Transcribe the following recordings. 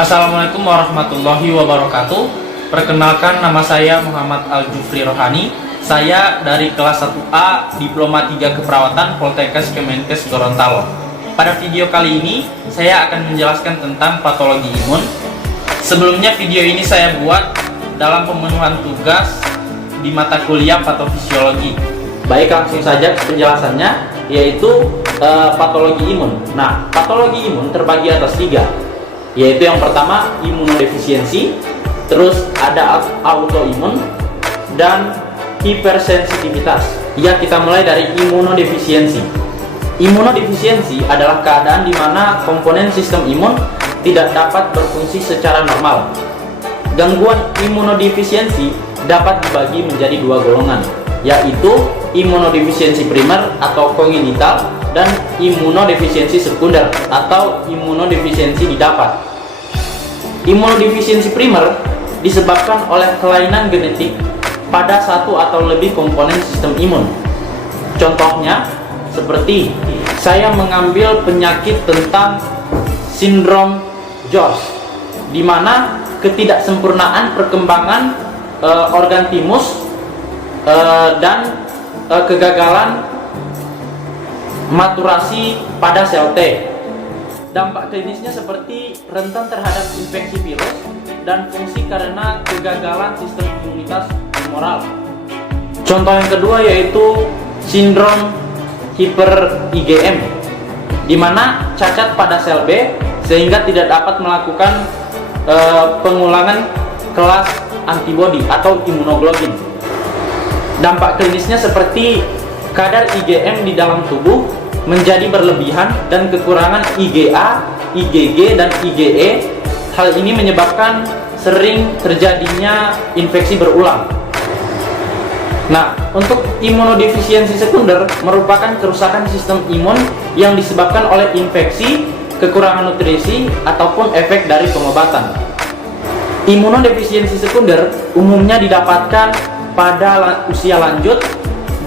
Assalamualaikum warahmatullahi wabarakatuh. Perkenalkan, nama saya Muhammad Al-Jufri Rohani. Saya dari kelas 1A Diploma 3 Keperawatan Poltekkes Kemenkes Gorontalo. Pada video kali ini saya akan menjelaskan tentang patologi imun. Sebelumnya video ini saya buat dalam pemenuhan tugas di mata kuliah patofisiologi. Baik, langsung saja ke penjelasannya, yaitu patologi imun. Nah, patologi imun terbagi atas 3, yaitu yang pertama imunodefisiensi, terus ada autoimun, dan hipersensitivitas. Ya, kita mulai dari imunodefisiensi. Imunodefisiensi adalah keadaan di mana komponen sistem imun tidak dapat berfungsi secara normal. Gangguan imunodefisiensi dapat dibagi menjadi 2 golongan, yaitu imunodefisiensi primer atau kongenital dan imunodefisiensi sekunder atau imunodefisiensi didapat. Imunodefisiensi primer disebabkan oleh kelainan genetik pada satu atau lebih komponen sistem imun. Contohnya seperti saya mengambil penyakit tentang sindrom George, di mana ketidaksempurnaan perkembangan organ timus dan kegagalan maturasi pada sel T. Dampak klinisnya seperti rentan terhadap infeksi virus dan fungsi karena kegagalan sistem imunitas humoral. Contoh yang kedua yaitu sindrom hiper IgM, di mana cacat pada sel B sehingga tidak dapat melakukan pengulangan kelas antibodi atau imunoglobin. Dampak klinisnya seperti kadar IgM di dalam tubuh menjadi berlebihan dan kekurangan IgA, IgG, dan IgE. Hal ini menyebabkan sering terjadinya infeksi berulang. Nah, untuk imunodefisiensi sekunder merupakan kerusakan sistem imun yang disebabkan oleh infeksi, kekurangan nutrisi, ataupun efek dari pengobatan. Imunodefisiensi sekunder umumnya didapatkan pada usia lanjut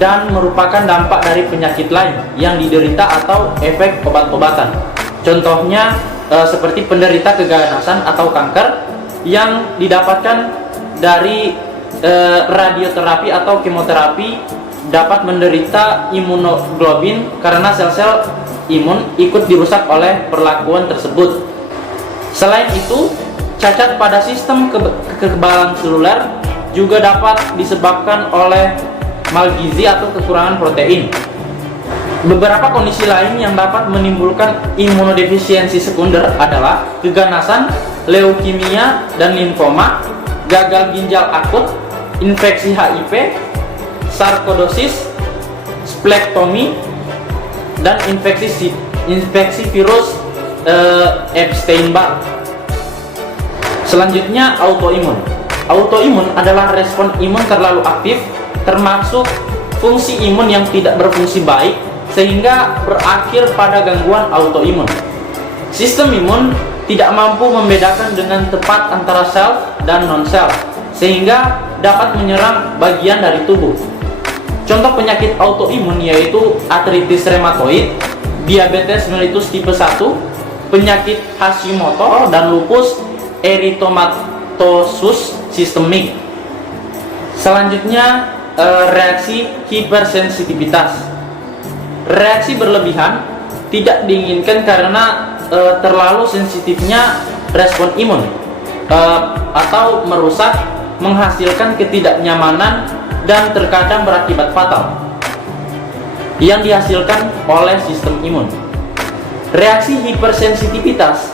dan merupakan dampak dari penyakit lain yang diderita atau efek obat-obatan. Contohnya seperti penderita keganasan atau kanker yang didapatkan dari radioterapi atau kemoterapi dapat menderita imunoglobin karena sel-sel imun ikut dirusak oleh perlakuan tersebut. Selain itu, cacat pada sistem kekebalan seluler juga dapat disebabkan oleh malgizi atau kekurangan protein. Beberapa kondisi lain yang dapat menimbulkan imunodefisiensi sekunder adalah keganasan, leukemia dan limfoma, gagal ginjal akut, infeksi HIV, sarkoidosis, splektomi, dan infeksi virus Epstein-Barr. Selanjutnya autoimun. Autoimun adalah respon imun terlalu aktif, termasuk fungsi imun yang tidak berfungsi baik sehingga berakhir pada gangguan autoimun. Sistem imun tidak mampu membedakan dengan tepat antara sel dan non-sel sehingga dapat menyerang bagian dari tubuh. Contoh penyakit autoimun yaitu artritis rheumatoid, diabetes mellitus tipe 1, penyakit Hashimoto, dan lupus eritomatosus sistemik. Selanjutnya reaksi hipersensitivitas. Reaksi berlebihan tidak diinginkan karena terlalu sensitifnya respon imun atau merusak, menghasilkan ketidaknyamanan dan terkadang berakibat fatal yang dihasilkan oleh sistem imun. Reaksi hipersensitivitas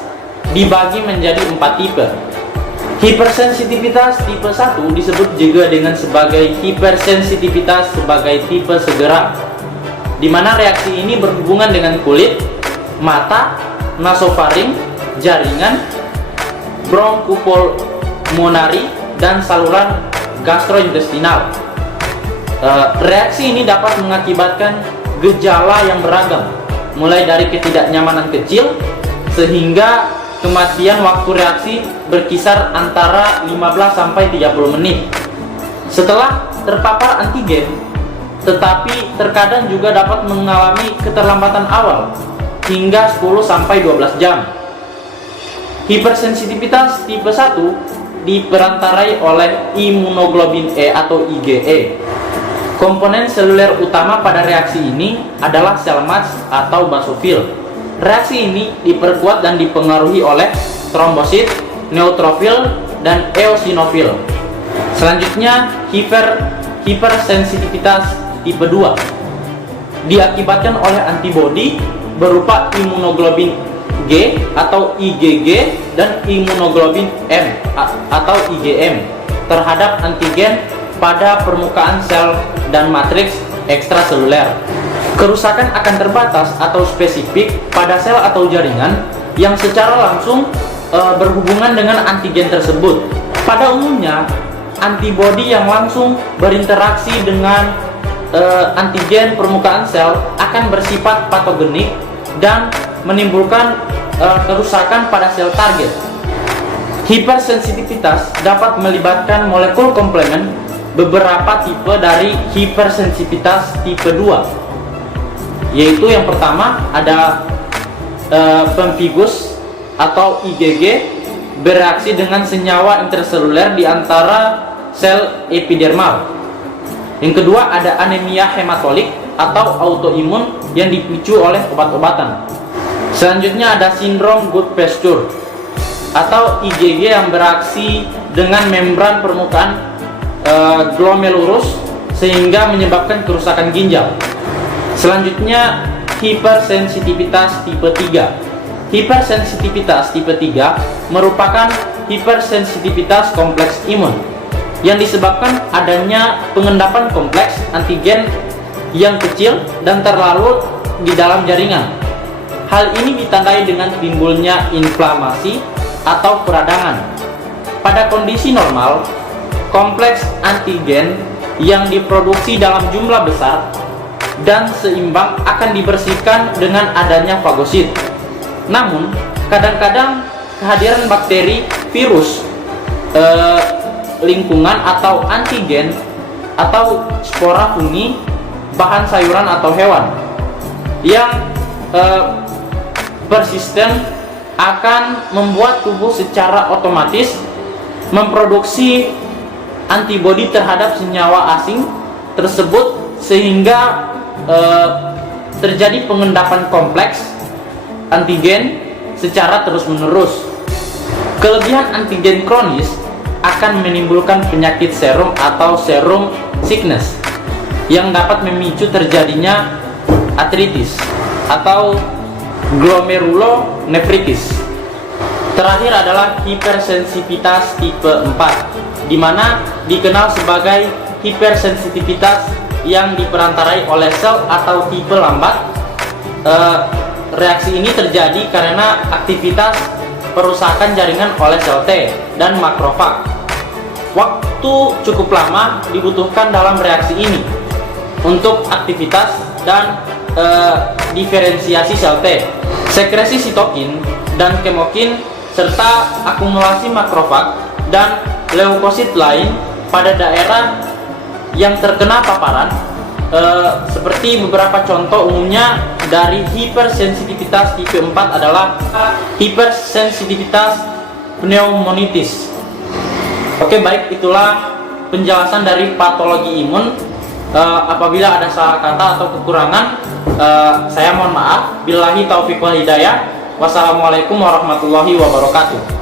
dibagi menjadi 4 tipe. Hipersensitivitas tipe 1 disebut juga dengan sebagai hipersensitivitas sebagai tipe segera, di mana reaksi ini berhubungan dengan kulit, mata, nasofaring, jaringan, bronchopulmonary, dan saluran gastrointestinal. Reaksi ini dapat mengakibatkan gejala yang beragam, mulai dari ketidaknyamanan kecil sehingga kematian. Waktu reaksi berkisar antara 15-30 menit setelah terpapar antigen, tetapi terkadang juga dapat mengalami keterlambatan awal hingga 10-12 jam. Hipersensitivitas tipe 1 diperantarai oleh imunoglobin E atau IgE. Komponen seluler utama pada reaksi ini adalah sel mast atau basofil. Reaksi ini diperkuat dan dipengaruhi oleh trombosit, neutrofil, dan eosinofil. Selanjutnya, hipersensitivitas tipe 2 diakibatkan oleh antibodi berupa imunoglobin G atau IgG dan imunoglobin M atau IgM terhadap antigen pada permukaan sel dan matriks ekstraseluler. Kerusakan akan terbatas atau spesifik pada sel atau jaringan yang secara langsung berhubungan dengan antigen tersebut. Pada umumnya, antibodi yang langsung berinteraksi dengan antigen permukaan sel akan bersifat patogenik dan menimbulkan kerusakan pada sel target. Hipersensitivitas dapat melibatkan molekul komplemen beberapa tipe dari hipersensitivitas tipe 2, yaitu yang pertama ada pemphigus atau IgG bereaksi dengan senyawa interseluler di antara sel epidermal. Yang kedua ada anemia hematolik atau autoimun yang dipicu oleh obat-obatan. Selanjutnya ada sindrom Goodpasture atau IgG yang bereaksi dengan membran permukaan glomerulus sehingga menyebabkan kerusakan ginjal. Selanjutnya hipersensitivitas tipe 3. Hipersensitivitas tipe 3 merupakan hipersensitivitas kompleks imun yang disebabkan adanya pengendapan kompleks antigen yang kecil dan terlalu di dalam jaringan. Hal ini ditandai dengan timbulnya inflamasi atau peradangan. Pada kondisi normal, kompleks antigen yang diproduksi dalam jumlah besar dan seimbang akan dibersihkan dengan adanya fagosit. Namun, kadang-kadang kehadiran bakteri, virus, lingkungan atau antigen atau spora fungi, bahan sayuran atau hewan yang persisten akan membuat tubuh secara otomatis memproduksi antibodi terhadap senyawa asing tersebut sehingga terjadi pengendapan kompleks antigen secara terus-menerus. Kelebihan antigen kronis akan menimbulkan penyakit serum atau serum sickness yang dapat memicu terjadinya artritis atau glomerulonefritis. Terakhir adalah hipersensitivitas tipe 4, di mana dikenal sebagai hipersensitivitas yang diperantarai oleh sel atau tipe lambat. Reaksi ini terjadi karena aktivitas perusakan jaringan oleh sel T dan makrofag. Waktu cukup lama dibutuhkan dalam reaksi ini untuk aktivitas dan diferensiasi sel T, sekresi sitokin dan kemokin, serta akumulasi makrofag dan leukosit lain pada daerah yang terkena paparan, seperti beberapa contoh umumnya dari hipersensitivitas tipe 4 adalah hipersensitivitas pneumonitis. Oke, baik, itulah penjelasan dari patologi imun. Apabila ada salah kata atau kekurangan, saya mohon maaf. Billahi taufiq wal hidayah. Wassalamualaikum warahmatullahi wabarakatuh.